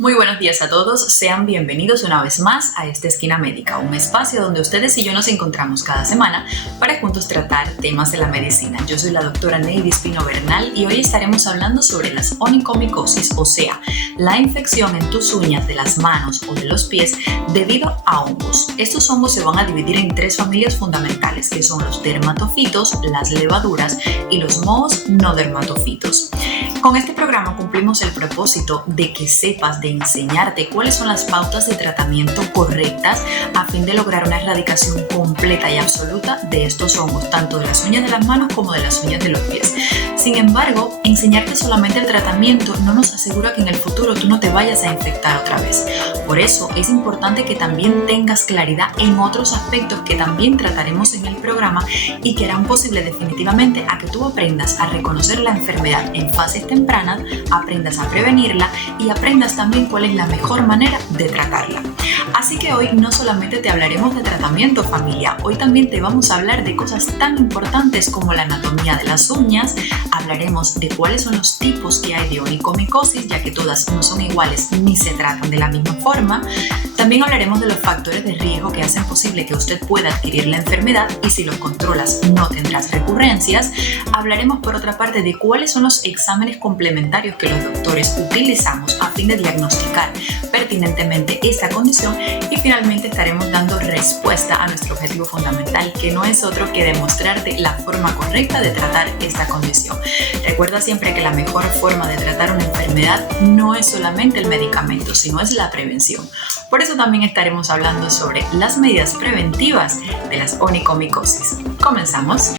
Muy buenos días a todos, sean bienvenidos una vez más a esta Esquina Médica, un espacio donde ustedes y yo nos encontramos cada semana para juntos tratar temas de la medicina. Yo soy la doctora Neidy Espino Bernal y hoy estaremos hablando sobre las onicomicosis, o sea, la infección en tus uñas de las manos o de los pies debido a hongos. Estos hongos se van a dividir en tres familias fundamentales, que son los dermatofitos, las levaduras y los mohos no dermatofitos. Con este programa cumplimos el propósito de que sepas de enseñarte cuáles son las pautas de tratamiento correctas a fin de lograr una erradicación completa y absoluta de estos hongos, tanto de las uñas de las manos como de las uñas de los pies. Sin embargo, enseñarte solamente el tratamiento no nos asegura que en el futuro tú no te vayas a infectar otra vez. Por eso es importante que también tengas claridad en otros aspectos que también trataremos en el programa y que harán posible definitivamente a que tú aprendas a reconocer la enfermedad en fases tempranas, aprendas a prevenirla y aprendas también cuál es la mejor manera de tratarla. Así que hoy no solamente te hablaremos de tratamiento, familia, hoy también te vamos a hablar de cosas tan importantes como la anatomía de las uñas, hablaremos de cuáles son los tipos que hay de onicomicosis, ya que todas no son iguales ni se tratan de la misma forma. También hablaremos de los factores de riesgo que hacen posible que usted pueda adquirir la enfermedad y si los controlas no tendrás recurrencias. Hablaremos por otra parte de cuáles son los exámenes complementarios que los doctores utilizamos a fin de diagnosticar pertinentemente esta condición y finalmente estaremos dando respuesta a nuestro objetivo fundamental, que no es otro que demostrarte la forma correcta de tratar esta condición. Recuerda siempre que la mejor forma de tratar una enfermedad no es solamente el medicamento, sino es la prevención. Por eso también estaremos hablando sobre las medidas preventivas de las onicomicosis. Comenzamos.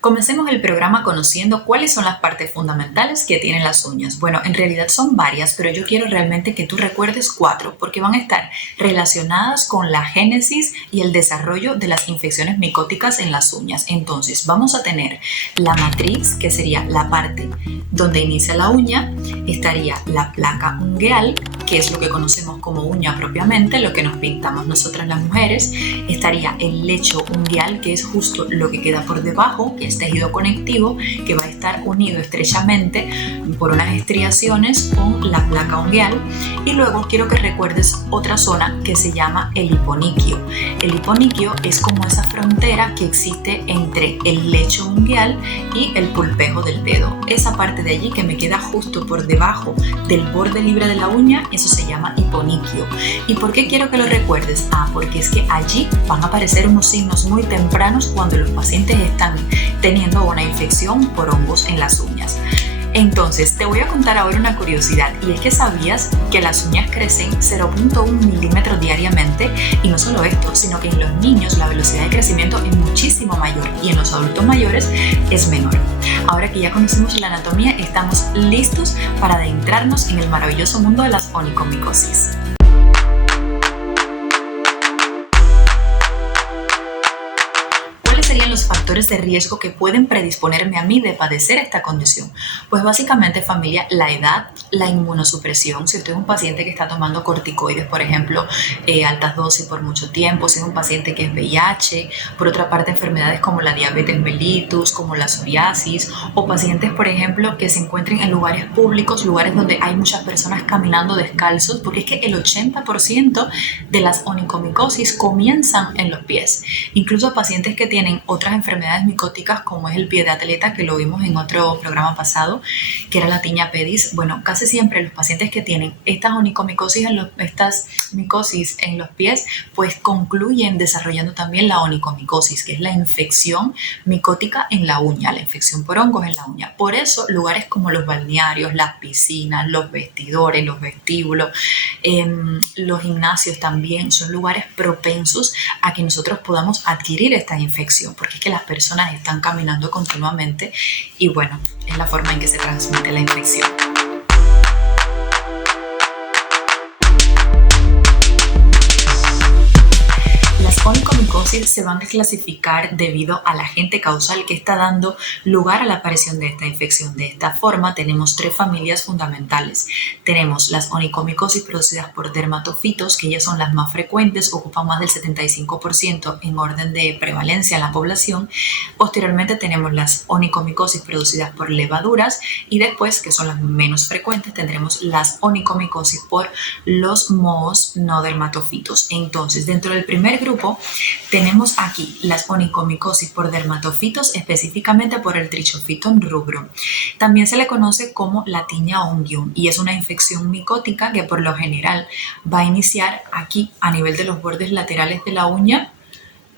Comencemos el programa conociendo cuáles son las partes fundamentales que tienen las uñas. Bueno, en realidad son varias, pero yo quiero realmente que tú recuerdes 4 porque van a estar relacionadas con la génesis y el desarrollo de las infecciones micóticas en las uñas. Entonces, vamos a tener la matriz, que sería la parte donde inicia la uña, estaría la placa ungueal, que es lo que conocemos como uña propiamente, lo que nos pintamos nosotras las mujeres, estaría el lecho ungueal, que es justo lo que queda por debajo, que es tejido conectivo, que va a estar unido estrechamente por unas estriaciones con la placa ungueal. Y luego quiero que recuerdes otra zona que se llama el hiponiquio. El hiponiquio es como esa frontera que existe entre el lecho ungueal y el pulpejo del dedo. Esa parte de allí que me queda justo por debajo del borde libre de la uña, eso se llama hiponiquio. ¿Y por qué quiero que lo recuerdes? Porque es que allí van a aparecer unos signos muy tempranos cuando los pacientes están teniendo una infección por hongos en las uñas. Entonces, te voy a contar ahora una curiosidad, y es que ¿sabías que las uñas crecen 0.1 milímetros diariamente? Y no solo esto, sino que en los niños la velocidad de crecimiento es muchísimo mayor y en los adultos mayores es menor. Ahora que ya conocemos la anatomía, estamos listos para adentrarnos en el maravilloso mundo de las onicomicosis. Los factores de riesgo que pueden predisponerme a mí de padecer esta condición. Pues básicamente, familia, la edad, la inmunosupresión, si usted es un paciente que está tomando corticoides, por ejemplo, altas dosis por mucho tiempo, si es un paciente que es VIH, por otra parte enfermedades como la diabetes mellitus, como la psoriasis, o pacientes, por ejemplo, que se encuentren en lugares públicos, lugares donde hay muchas personas caminando descalzos, porque es que el 80% de las onicomicosis comienzan en los pies. Incluso pacientes que tienen otras enfermedades micóticas como es el pie de atleta, que lo vimos en otro programa pasado, que era la tiña pedis. Bueno, casi siempre los pacientes que tienen estas onicomicosis, estas micosis en los pies, pues concluyen desarrollando también la onicomicosis, que es la infección micótica en la uña, la infección por hongos en la uña. Por eso, lugares como los balnearios, las piscinas, los vestidores, los vestíbulos, los gimnasios también son lugares propensos a que nosotros podamos adquirir esta infección, porque es que las personas están caminando continuamente y bueno, es la forma en que se transmite la infección. Las Las onicomicosis se van a clasificar debido al agente causal que está dando lugar a la aparición de esta infección. De esta forma, tenemos tres familias fundamentales. Tenemos las onicomicosis producidas por dermatofitos, que ellas son las más frecuentes, ocupan más del 75% en orden de prevalencia en la población. Posteriormente tenemos las onicomicosis producidas por levaduras y después, que son las menos frecuentes, tendremos las onicomicosis por los mohos no dermatofitos. Entonces, dentro del primer grupo tenemos aquí las onicomicosis por dermatofitos, específicamente por el Trichophyton rubrum. También se le conoce como la tiña ongium y es una infección micótica que por lo general va a iniciar aquí a nivel de los bordes laterales de la uña,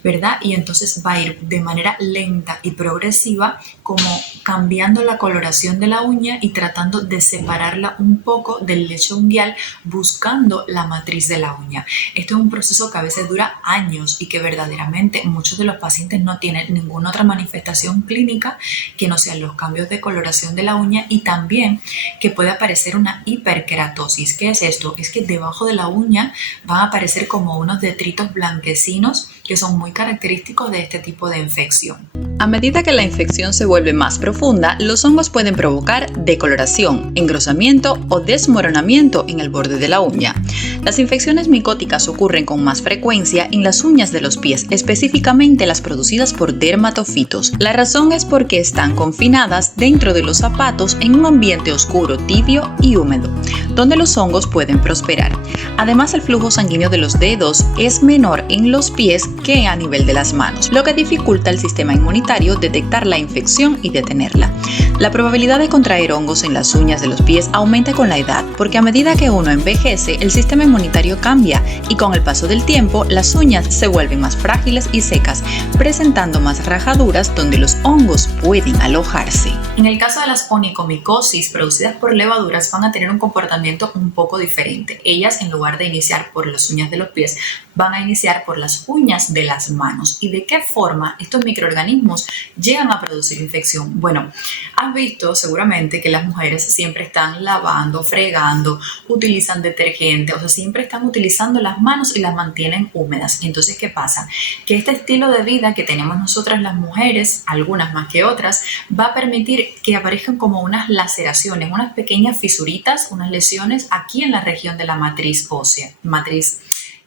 ¿verdad? Y entonces va a ir de manera lenta y progresiva, como cambiando la coloración de la uña y tratando de separarla un poco del lecho unguial, buscando la matriz de la uña. Esto es un proceso que a veces dura años y que verdaderamente muchos de los pacientes no tienen ninguna otra manifestación clínica que no sean los cambios de coloración de la uña, y también que puede aparecer una hiperkeratosis. ¿Qué es esto? Es que debajo de la uña van a aparecer como unos detritos blanquecinos que son muy característicos de este tipo de infección. A medida que la infección se vuelve más profunda, los hongos pueden provocar decoloración, engrosamiento o desmoronamiento en el borde de la uña. Las infecciones micóticas ocurren con más frecuencia en las uñas de los pies, específicamente las producidas por dermatofitos. La razón es porque están confinadas dentro de los zapatos en un ambiente oscuro, tibio y húmedo, donde los hongos pueden prosperar. Además, el flujo sanguíneo de los dedos es menor en los pies que a nivel de las manos, lo que dificulta al sistema inmunitario detectar la infección y detenerla. La probabilidad de contraer hongos en las uñas de los pies aumenta con la edad, porque a medida que uno envejece, el sistema inmunitario cambia y con el paso del tiempo, las uñas se vuelven más frágiles y secas, presentando más rajaduras donde los hongos pueden alojarse. En el caso de las onicomicosis producidas por levaduras, van a tener un comportamiento un poco diferente. Ellas, en lugar de iniciar por las uñas de los pies, van a iniciar por las uñas de las manos. ¿Y de qué forma estos microorganismos llegan a producir infección? Bueno, has visto seguramente que las mujeres siempre están lavando, fregando, utilizan detergente, o sea, siempre están utilizando las manos y las mantienen húmedas. Entonces, ¿qué pasa? Que este estilo de vida que tenemos nosotras las mujeres, algunas más que otras, va a permitir que aparezcan como unas laceraciones, unas pequeñas fisuritas, unas lesiones aquí en la región de la matriz ósea,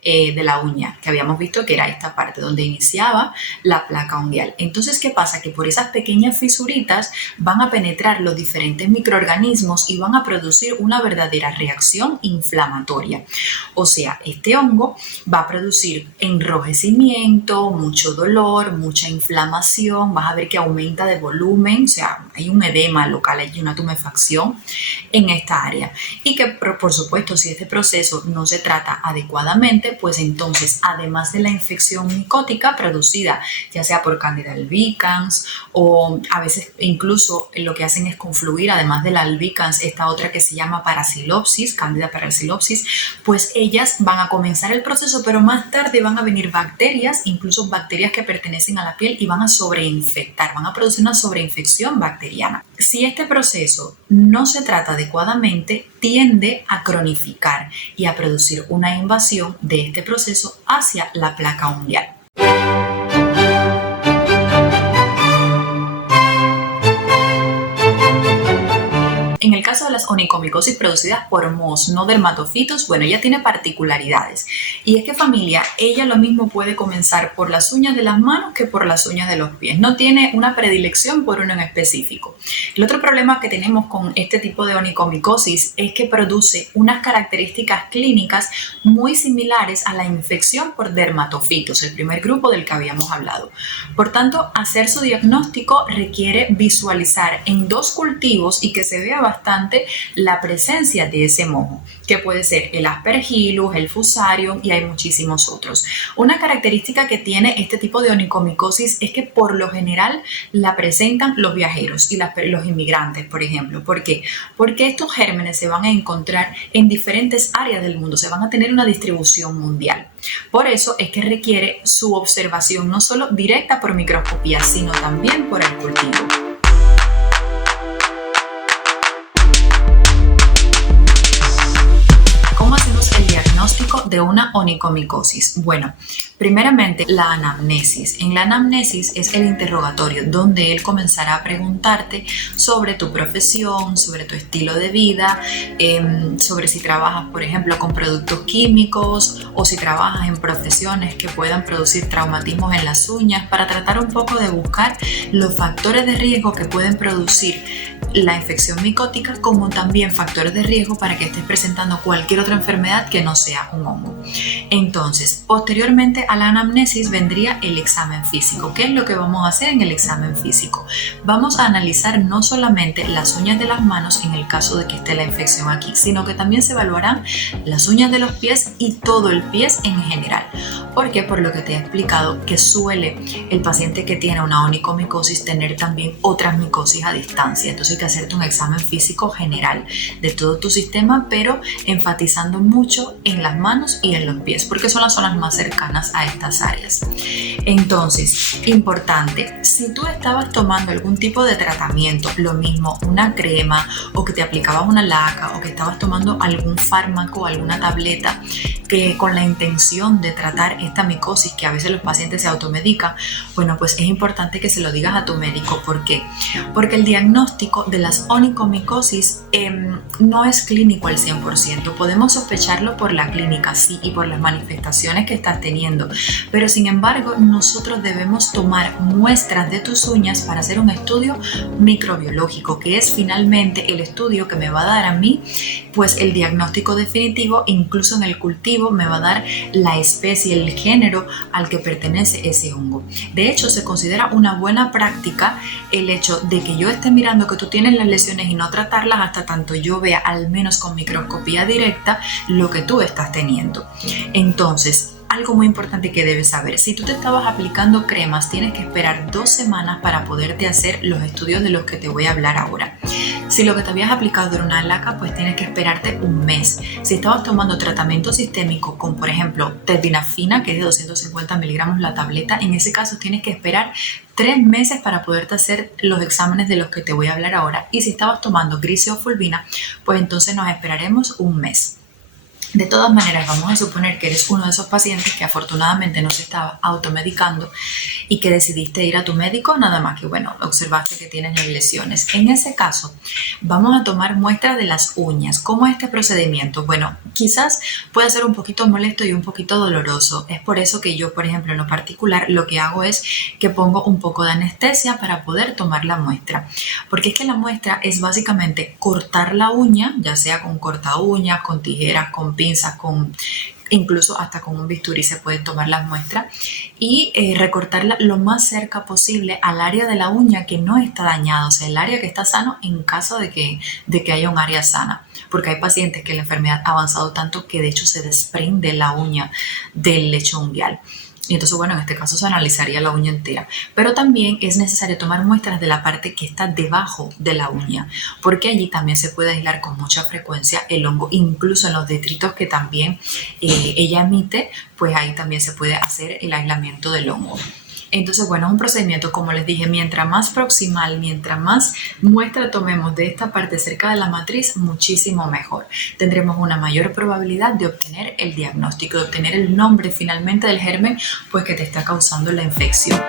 de la uña, que habíamos visto que era esta parte donde iniciaba la placa unguial. Entonces, ¿qué pasa? Que por esas pequeñas fisuritas van a penetrar los diferentes microorganismos y van a producir una verdadera reacción inflamatoria. O sea, este hongo va a producir enrojecimiento, mucho dolor, mucha inflamación, vas a ver que aumenta de volumen, o sea, hay un edema local, hay una tumefacción en esta área. Y que, por supuesto, si este proceso no se trata adecuadamente, pues entonces, además de la infección micótica producida ya sea por Candida albicans, o a veces incluso lo que hacen es confluir, además de la albicans, esta otra que se llama Parasilopsis, Candida parasilopsis, pues ellas van a comenzar el proceso, pero más tarde van a venir bacterias, incluso bacterias que pertenecen a la piel, y van a sobreinfectar, van a producir una sobreinfección bacteriana. Si este proceso no se trata adecuadamente, tiende a cronificar y a producir una invasión de este proceso hacia la placa unguial. En el caso de las onicomicosis producidas por mohos no dermatofitos, bueno, ella tiene particularidades. Y es que, familia, ella lo mismo puede comenzar por las uñas de las manos que por las uñas de los pies. No tiene una predilección por uno en específico. El otro problema que tenemos con este tipo de onicomicosis es que produce unas características clínicas muy similares a la infección por dermatofitos, el primer grupo del que habíamos hablado. Por tanto, hacer su diagnóstico requiere visualizar en dos cultivos y que se vea bastante la presencia de ese moho, que puede ser el Aspergillus, el Fusarium, y hay muchísimos otros. Una característica que tiene este tipo de onicomicosis es que por lo general la presentan los viajeros y los inmigrantes, por ejemplo. ¿Por qué? Porque estos gérmenes se van a encontrar en diferentes áreas del mundo, se van a tener una distribución mundial. Por eso es que requiere su observación no solo directa por microscopía, sino también por el cultivo. ¿Cómo hacemos el diagnóstico diagnóstico de una onicomicosis? Bueno, primeramente la anamnesis. En la anamnesis es el interrogatorio donde él comenzará a preguntarte sobre tu profesión, sobre tu estilo de vida, sobre si trabajas, por ejemplo, con productos químicos o si trabajas en profesiones que puedan producir traumatismos en las uñas, para tratar un poco de buscar los factores de riesgo que pueden producir la infección micótica, como también factores de riesgo para que estés presentando cualquier otra enfermedad que no sea un hongo. Entonces, posteriormente a la anamnesis vendría el examen físico. ¿Qué es lo que vamos a hacer en el examen físico? Vamos a analizar no solamente las uñas de las manos en el caso de que esté la infección aquí, sino que también se evaluarán las uñas de los pies y todo el pie en general. ¿Por qué? Por lo que te he explicado, que suele el paciente que tiene una onicomicosis tener también otras micosis a distancia. Entonces hay que hacerte un examen físico general de todo tu sistema, pero enfatizando mucho en las manos y en los pies, porque son las zonas más cercanas a estas áreas. Entonces, importante, si tú estabas tomando algún tipo de tratamiento, lo mismo una crema, o que te aplicabas una laca, o que estabas tomando algún fármaco, alguna tableta, que con la intención de tratar esta micosis, que a veces los pacientes se automedican, bueno, pues es importante que se lo digas a tu médico. ¿Por qué? Porque el diagnóstico de las onicomicosis no es clínico al 100%. Podemos sospecharlo por la clínica, sí, y por las manifestaciones que estás teniendo, pero sin embargo nosotros debemos tomar muestras de tus uñas para hacer un estudio microbiológico, que es finalmente el estudio que me va a dar a mí pues el diagnóstico definitivo. Incluso en el cultivo me va a dar la especie, el género al que pertenece ese hongo. De hecho, se considera una buena práctica el hecho de que yo esté mirando que tú tienes las lesiones y no tratarlas hasta tanto yo vea, al menos con microscopía directa, lo que tú estás teniendo. Entonces, algo muy importante que debes saber: si tú te estabas aplicando cremas, tienes que esperar 2 semanas para poderte hacer los estudios de los que te voy a hablar ahora. Si lo que te habías aplicado era una laca, pues tienes que esperarte un mes. Si estabas tomando tratamiento sistémico con, por ejemplo, terbinafina, que es de 250 miligramos la tableta, en ese caso tienes que esperar 3 meses para poderte hacer los exámenes de los que te voy a hablar ahora. Y si estabas tomando griseofulvina, pues entonces nos esperaremos un mes. De todas maneras, vamos a suponer que eres uno de esos pacientes que afortunadamente no se estaba automedicando y que decidiste ir a tu médico, nada más que, bueno, observaste que tienes las lesiones. En ese caso, vamos a tomar muestras de las uñas. ¿Cómo es este procedimiento? Bueno, quizás pueda ser un poquito molesto y un poquito doloroso. Es por eso que yo, por ejemplo, en lo particular, lo que hago es que pongo un poco de anestesia para poder tomar la muestra. Porque es que la muestra es básicamente cortar la uña, ya sea con corta uñas, con tijeras, con pinzas, incluso hasta con un bisturí se pueden tomar las muestras, y recortarla lo más cerca posible al área de la uña que no está dañado, o sea, el área que está sano, en caso de que haya un área sana, porque hay pacientes que la enfermedad ha avanzado tanto que de hecho se desprende la uña del lecho unguial. Y entonces, bueno, en este caso se analizaría la uña entera. Pero también es necesario tomar muestras de la parte que está debajo de la uña, porque allí también se puede aislar con mucha frecuencia el hongo, incluso en los detritos que también ella emite, pues ahí también se puede hacer el aislamiento del hongo. Entonces, bueno, es un procedimiento, como les dije, mientras más proximal, mientras más muestra tomemos de esta parte cerca de la matriz, muchísimo mejor. Tendremos una mayor probabilidad de obtener el diagnóstico, de obtener el nombre finalmente del germen, pues que te está causando la infección.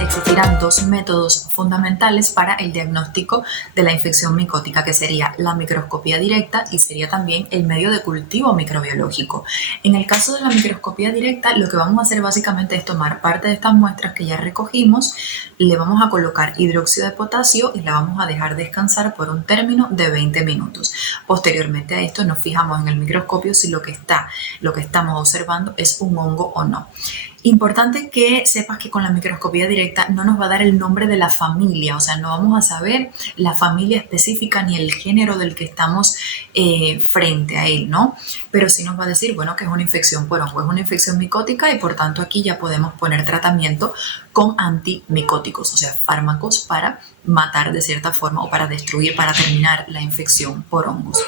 Existirán 2 métodos fundamentales para el diagnóstico de la infección micótica, que sería la microscopía directa y sería también el medio de cultivo microbiológico. En el caso de la microscopía directa, lo que vamos a hacer básicamente es tomar parte de estas muestras que ya recogimos, le vamos a colocar hidróxido de potasio y la vamos a dejar descansar por un término de 20 minutos. Posteriormente a esto nos fijamos en el microscopio si lo que estamos observando es un hongo o no. Importante que sepas que con la microscopía directa no nos va a dar el nombre de la familia, o sea, no vamos a saber la familia específica ni el género del que estamos frente a él, ¿no? Pero sí nos va a decir, bueno, que es una infección por hongo, es una infección micótica y por tanto aquí ya podemos poner tratamiento con antimicóticos, o sea, fármacos para matar de cierta forma o para destruir, para terminar la infección por hongos.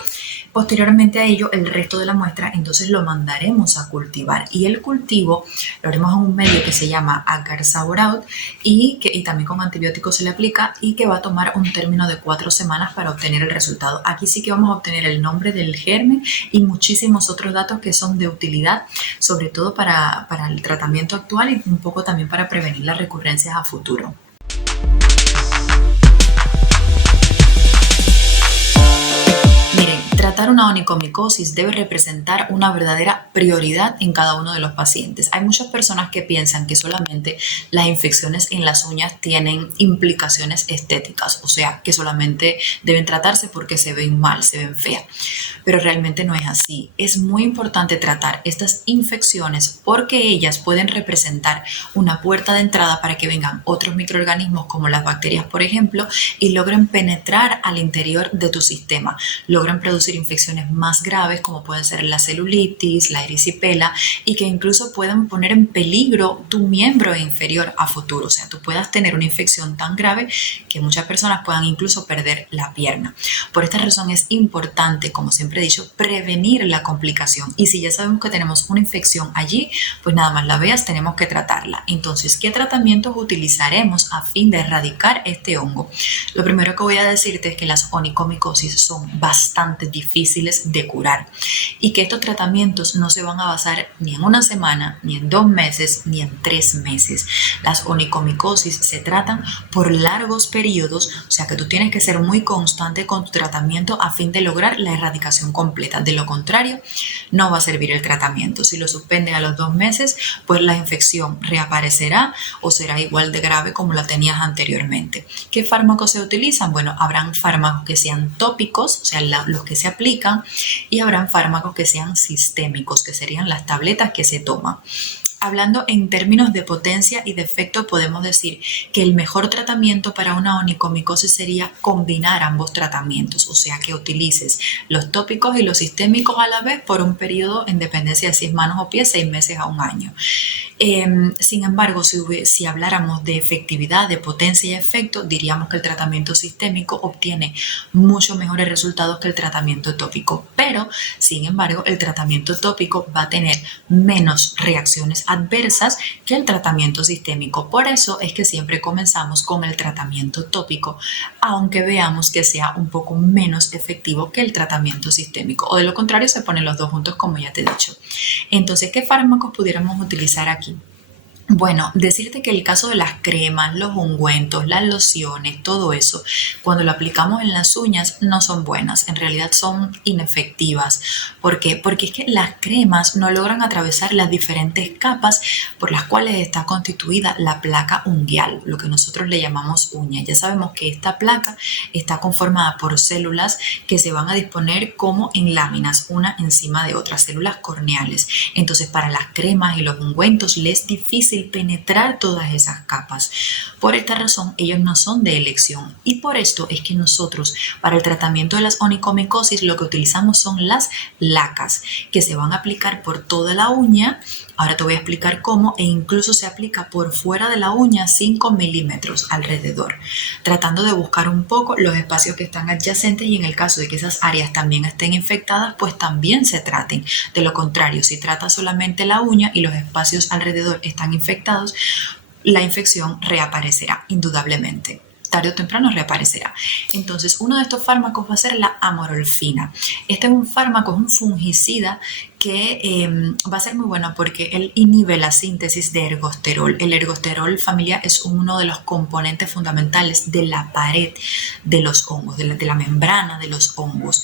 Posteriormente a ello, el resto de la muestra entonces lo mandaremos a cultivar y el cultivo lo haremos en un medio que se llama agar sauer out y que y también con antibióticos se le aplica y que va a tomar un término de 4 semanas para obtener el resultado. Aquí sí que vamos a obtener el nombre del germen y muchísimos otros datos que son de utilidad, sobre todo para el tratamiento actual y un poco también para prevenir las recurrencias a futuro. Tratar una onicomicosis debe representar una verdadera prioridad en cada uno de los pacientes. Hay muchas personas que piensan que solamente las infecciones en las uñas tienen implicaciones estéticas, o sea, que solamente deben tratarse porque se ven mal, se ven feas, pero realmente no es así. Es muy importante tratar estas infecciones porque ellas pueden representar una puerta de entrada para que vengan otros microorganismos como las bacterias, por ejemplo, y logren penetrar al interior de tu sistema, logran producir infecciones más graves como pueden ser la celulitis, la erisipela y que incluso puedan poner en peligro tu miembro inferior a futuro. O sea, tú puedas tener una infección tan grave que muchas personas puedan incluso perder la pierna. Por esta razón es importante, como siempre he dicho, prevenir la complicación. Y si ya sabemos que tenemos una infección allí, pues nada más la veas, tenemos que tratarla. Entonces, ¿qué tratamientos utilizaremos a fin de erradicar este hongo? Lo primero que voy a decirte es que las onicomicosis son bastante difíciles de curar y que estos tratamientos no se van a basar ni en una semana, ni en 2 meses, ni en 3 meses. Las onicomicosis se tratan por largos periodos, o sea que tú tienes que ser muy constante con tu tratamiento a fin de lograr la erradicación completa. De lo contrario, no va a servir el tratamiento. Si lo suspendes a los 2 meses, pues la infección reaparecerá o será igual de grave como la tenías anteriormente. ¿Qué fármacos se utilizan? Bueno, habrán fármacos que sean tópicos, o sea, los que se aplican, y habrán fármacos que sean sistémicos, que serían las tabletas que se toman. Hablando en términos de potencia y de efecto, podemos decir que el mejor tratamiento para una onicomicosis sería combinar ambos tratamientos, o sea que utilices los tópicos y los sistémicos a la vez por un periodo en dependencia de si es manos o pies, 6 meses a 1 año. Sin embargo, si habláramos de efectividad, de potencia y efecto, diríamos que el tratamiento sistémico obtiene mucho mejores resultados que el tratamiento tópico, pero sin embargo el tratamiento tópico va a tener menos reacciones adversas que el tratamiento sistémico. Por eso es que siempre comenzamos con el tratamiento tópico, aunque veamos que sea un poco menos efectivo que el tratamiento sistémico, o de lo contrario se ponen los dos juntos, como ya te he dicho. Entonces, ¿qué fármacos pudiéramos utilizar aquí? Bueno, decirte que el caso de las cremas, los ungüentos, las lociones, todo eso, cuando lo aplicamos en las uñas no son buenas, en realidad son inefectivas. ¿Por qué? Porque es que las cremas no logran atravesar las diferentes capas por las cuales está constituida la placa unguial, lo que nosotros le llamamos uña. Ya sabemos que esta placa está conformada por células que se van a disponer como en láminas, una encima de otra, células corneales. Entonces, para las cremas y los ungüentos les es difícil penetrar todas esas capas. Por esta razón, ellos no son de elección y por esto es que nosotros para el tratamiento de las onicomicosis lo que utilizamos son las lacas que se van a aplicar por toda la uña. Ahora te voy a explicar cómo, e incluso se aplica por fuera de la uña 5 milímetros alrededor, tratando de buscar un poco los espacios que están adyacentes y en el caso de que esas áreas también estén infectadas, pues también se traten. De lo contrario, si tratas solamente la uña y los espacios alrededor están infectados, la infección reaparecerá indudablemente. Tarde o temprano reaparecerá. Entonces, uno de estos fármacos va a ser la amorolfina. Este es un fármaco, es un fungicida que va a ser muy bueno porque él inhibe la síntesis de ergosterol. El ergosterol, familia, es uno de los componentes fundamentales de la pared de los hongos, de la membrana de los hongos.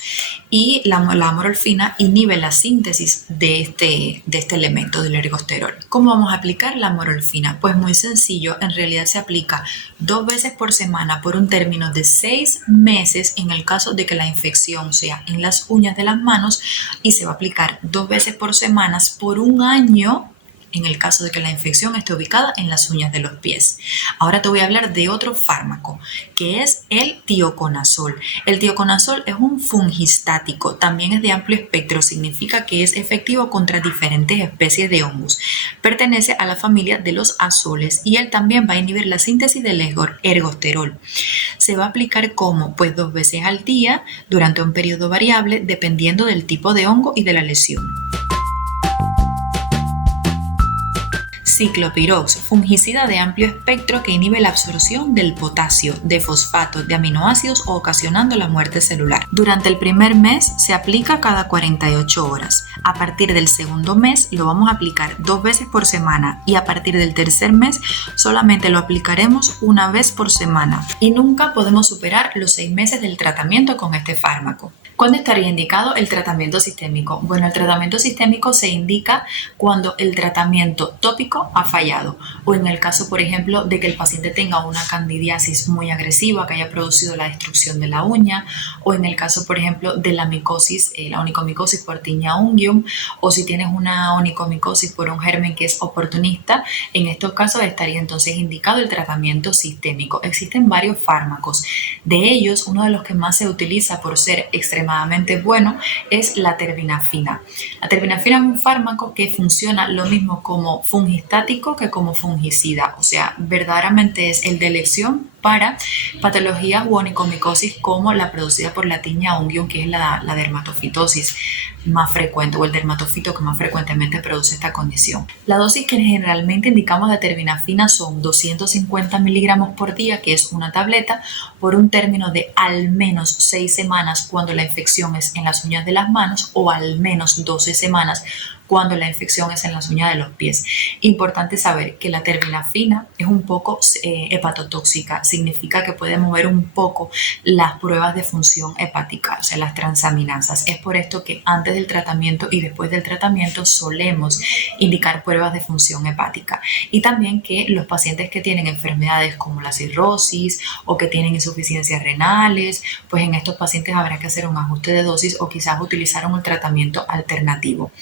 Y la amorolfina inhibe la síntesis de este elemento, del ergosterol. ¿Cómo vamos a aplicar la amorolfina? Pues muy sencillo, en realidad se aplica 2 veces por semana por un término de 6 meses en el caso de que la infección sea en las uñas de las manos, y se va a aplicar 2 veces por semana por 1 año en el caso de que la infección esté ubicada en las uñas de los pies. Ahora te voy a hablar de otro fármaco, que es el tioconazol. El tioconazol es un fungistático, también es de amplio espectro, significa que es efectivo contra diferentes especies de hongos. Pertenece a la familia de los azoles y él también va a inhibir la síntesis del ergosterol. Se va a aplicar como, pues 2 veces al día durante un periodo variable dependiendo del tipo de hongo y de la lesión. Ciclopirox, fungicida de amplio espectro que inhibe la absorción del potasio, de fosfato, de aminoácidos, ocasionando la muerte celular. Durante el primer mes se aplica cada 48 horas. A partir del segundo mes lo vamos a aplicar 2 veces por semana y a partir del tercer mes solamente lo aplicaremos una vez por semana. Y nunca podemos superar los 6 meses del tratamiento con este fármaco. ¿Cuándo estaría indicado el tratamiento sistémico? Bueno, el tratamiento sistémico se indica cuando el tratamiento tópico ha fallado o en el caso, por ejemplo, de que el paciente tenga una candidiasis muy agresiva que haya producido la destrucción de la uña o en el caso, por ejemplo, de la micosis, la onicomicosis por Tinea unguium o si tienes una onicomicosis por un germen que es oportunista, en estos casos estaría entonces indicado el tratamiento sistémico. Existen varios fármacos. De ellos, uno de los que más se utiliza por ser extremadamente bueno es la terbinafina. La terbinafina es un fármaco que funciona lo mismo como fungistático que como fungicida, o sea, verdaderamente es el de elección para patologías u onicomicosis como la producida por la Tinea unguium, que es la dermatofitosis más frecuente o el dermatofito que más frecuentemente produce esta condición. La dosis que generalmente indicamos de terbinafina son 250 miligramos por día, que es una tableta, por un término de al menos 6 semanas cuando la infección es en las uñas de las manos o al menos 12 semanas cuando la infección es en las uñas de los pies. Importante saber que la terbinafina es un poco hepatotóxica, significa que puede mover un poco las pruebas de función hepática, o sea, las transaminasas. Es por esto que antes del tratamiento y después del tratamiento solemos indicar pruebas de función hepática. Y también que los pacientes que tienen enfermedades como la cirrosis o que tienen insuficiencias renales, pues en estos pacientes habrá que hacer un ajuste de dosis o quizás utilizar un tratamiento alternativo.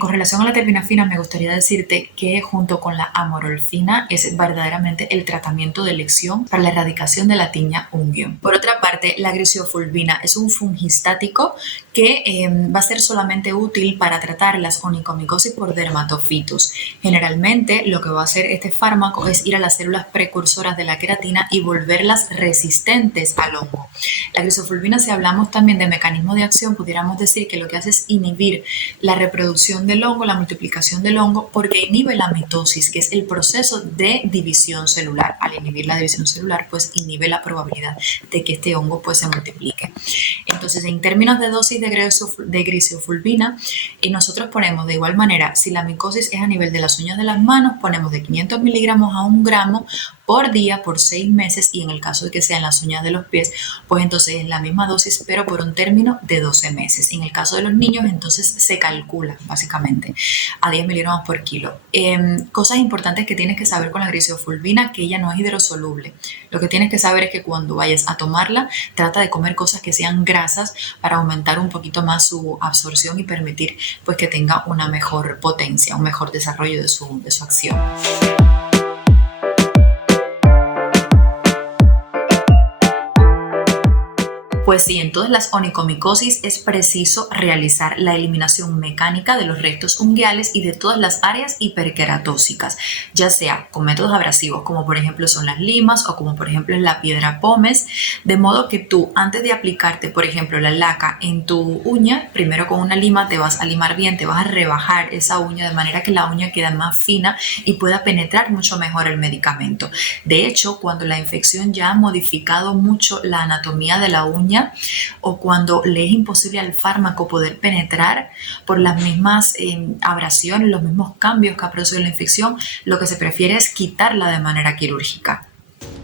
Con relación a la terbinafina, me gustaría decirte que junto con la amorolfina es verdaderamente el tratamiento de elección para la erradicación de la Tinea unguium. Por otra parte, la grisiofulvina es un fungistático que va a ser solamente útil para tratar las onicomicosis por dermatofitos. Generalmente, lo que va a hacer este fármaco es ir a las células precursoras de la queratina y volverlas resistentes al hongo. La grisiofulvina, si hablamos también de mecanismo de acción, pudiéramos decir que lo que hace es inhibir la reproducción del hongo, la multiplicación del hongo, porque inhibe la mitosis, que es el proceso de división celular. Al inhibir la división celular, pues inhibe la probabilidad de que este hongo pues se multiplique. Entonces, en términos de dosis de grisiofulvina, nosotros ponemos de igual manera, si la micosis es a nivel de las uñas de las manos, ponemos de 500 miligramos a 1 gramo por día por 6 meses y en el caso de que sean las uñas de los pies, pues entonces es la misma dosis pero por un término de 12 meses. En el caso de los niños, entonces se calcula básicamente a 10 miligramos por kilo. Cosas importantes que tienes que saber con la grisiofulvina, que ella no es hidrosoluble. Lo que tienes que saber es que cuando vayas a tomarla, trata de comer cosas que sean grasas para aumentar un poquito más su absorción y permitir pues que tenga una mejor potencia, un mejor desarrollo de su acción. Pues sí, en todas las onicomicosis es preciso realizar la eliminación mecánica de los restos ungueales y de todas las áreas hiperqueratóxicas, ya sea con métodos abrasivos como por ejemplo son las limas o como por ejemplo es la piedra pómez, de modo que tú antes de aplicarte por ejemplo la laca en tu uña, primero con una lima te vas a limar bien, te vas a rebajar esa uña de manera que la uña quede más fina y pueda penetrar mucho mejor el medicamento. De hecho, cuando la infección ya ha modificado mucho la anatomía de la uña, o cuando le es imposible al fármaco poder penetrar por las mismas abrasiones, los mismos cambios que ha producido la infección, lo que se prefiere es quitarla de manera quirúrgica.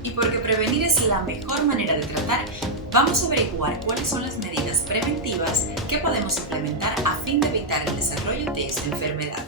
Y porque prevenir es la mejor manera de tratar, vamos a averiguar cuáles son las medidas preventivas que podemos implementar a fin de evitar el desarrollo de esta enfermedad.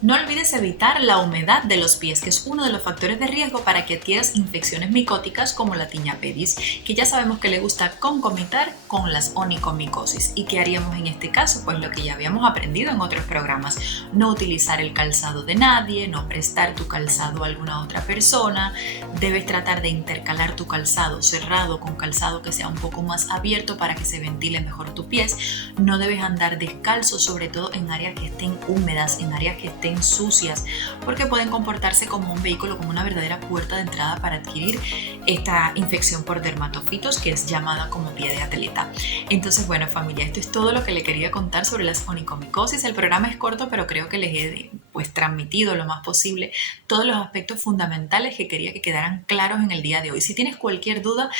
No olvides evitar la humedad de los pies, que es uno de los factores de riesgo para que adquieras infecciones micóticas como la Tinea pedis, que ya sabemos que le gusta concomitar con las onicomicosis. ¿Y qué haríamos en este caso? Pues lo que ya habíamos aprendido en otros programas: no utilizar el calzado de nadie, no prestar tu calzado a alguna otra persona, debes tratar de intercalar tu calzado cerrado con calzado que sea un poco más abierto para que se ventile mejor tus pies, no debes andar descalzo, sobre todo en áreas que estén húmedas, en áreas que estén sucias, porque pueden comportarse como un vehículo, como una verdadera puerta de entrada para adquirir esta infección por dermatofitos, que es llamada como pie de atleta. Entonces, bueno, familia, esto es todo lo que le quería contar sobre las onicomicosis. El programa es corto, pero creo que les he pues transmitido lo más posible todos los aspectos fundamentales que quería que quedaran claros en el día de hoy. Si tienes cualquier duda,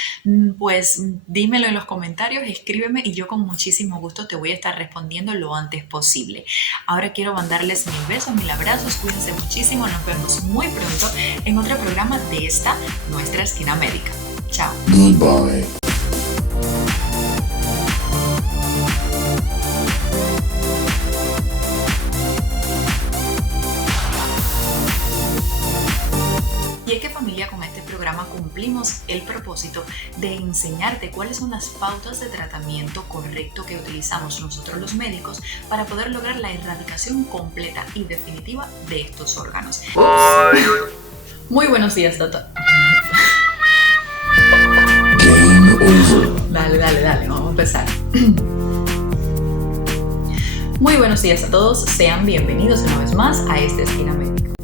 pues dímelo en los comentarios, escríbeme y yo con muchísimo gusto te voy a estar respondiendo lo antes posible. Ahora quiero mandarles mil besos, mil abrazos, cuídense muchísimo, nos vemos muy pronto en otro programa de esta, nuestra esquina médica. Chao. Goodbye. Y es que, familia, con este programa cumplimos el propósito de enseñarte cuáles son las pautas de tratamiento correcto que utilizamos nosotros los médicos para poder lograr la erradicación completa y definitiva de estos órganos. Muy buenos días, doctor. Game over. Dale, vamos a empezar. Muy buenos días a todos, sean bienvenidos una vez más a esta esquina médica.